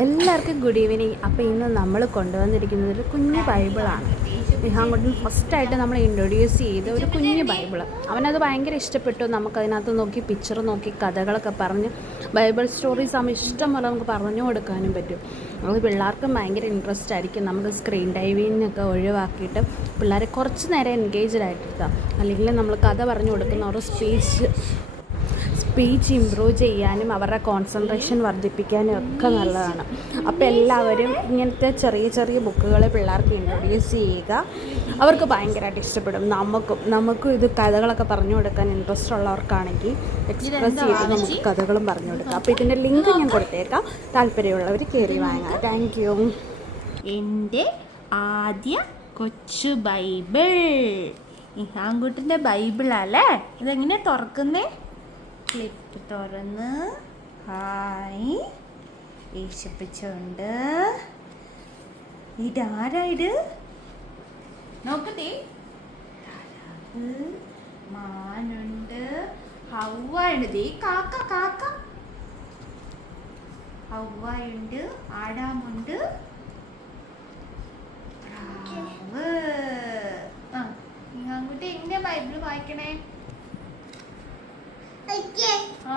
എല്ലാവർക്കും good evening. അപ്പോൾ ഇന്ന് നമ്മൾ കൊണ്ടുവന്നിരിക്കുന്നത് ഒരു കുഞ്ഞു ബൈബിളാണ്. നിഹാങ്കുട്ടൻ ഫസ്റ്റായിട്ട് നമ്മൾ ഇൻട്രൊഡ്യൂസ് ചെയ്ത ഒരു കുഞ്ഞു ബൈബിള്. അവനത് ഭയങ്കര ഇഷ്ടപ്പെട്ടു. നമുക്കതിനകത്ത് നോക്കി പിക്ചർ നോക്കി കഥകളൊക്കെ പറഞ്ഞ് ബൈബിൾ സ്റ്റോറീസ് ആകുമ്പോൾ ഇഷ്ടം പോലെ നമുക്ക് പറഞ്ഞു കൊടുക്കാനും പറ്റും. അത് പിള്ളേർക്കും ഭയങ്കര ഇൻട്രസ്റ്റ് ആയിരിക്കും. നമുക്ക് സ്ക്രീൻ ടൈമിങ്ങൊക്കെ ഒഴിവാക്കിയിട്ട് പിള്ളേരെ കുറച്ച് നേരം എൻഗേജ്ഡ് ആയിട്ടിരുത്താം. അല്ലെങ്കിൽ നമ്മൾ കഥ പറഞ്ഞു കൊടുക്കുന്ന ഒരു സ്പീച്ച് ഇമ്പ്രൂവ് ചെയ്യാനും അവരുടെ കോൺസെൻട്രേഷൻ വർദ്ധിപ്പിക്കാനും ഒക്കെ നല്ലതാണ്. അപ്പോൾ എല്ലാവരും ഇങ്ങനത്തെ ചെറിയ ചെറിയ ബുക്കുകൾ പിള്ളേർക്ക് ഇൻട്രൊഡ്യൂസ് ചെയ്യുക. അവർക്ക് ഭയങ്കരമായിട്ട് ഇഷ്ടപ്പെടും. നമുക്കും ഇത് കഥകളൊക്കെ പറഞ്ഞു കൊടുക്കാൻ ഇൻട്രസ്റ്റ് ഉള്ളവർക്കാണെങ്കിൽ എക്സ്പ്രസ് ചെയ്ത് നമുക്ക് കഥകളും പറഞ്ഞു കൊടുക്കാം. അപ്പോൾ ഇതിൻ്റെ ലിങ്ക് ഞാൻ കൊടുത്തേക്കാം. താല്പര്യമുള്ളവർ കയറി വാങ്ങാം. Thank you. എൻ്റെ ആദ്യ കൊച്ചു ബൈബിൾ നിഹാങ്കുട്ടൻ്റെ ബൈബിളല്ലേ. ഇതെങ്ങനെ തുറക്കുന്നേ? ക്ലിപ്പ് തുറന്ന് ഹായ് യേശുപ്പിച്ചുണ്ട്. ഇതാരാ ഇത്? നോക്കത്തേ, മാനുണ്ട്, ഹവ്വയുണ്ട്. ദേ കാക്ക കാക്ക ഹവ്വയുണ്ട്, ആടാമുണ്ട്, പ്രാവ്. നിഹാങ്കുട്ടി എങ്ങനെ ബൈബിൾ വായിക്കണേ? ആ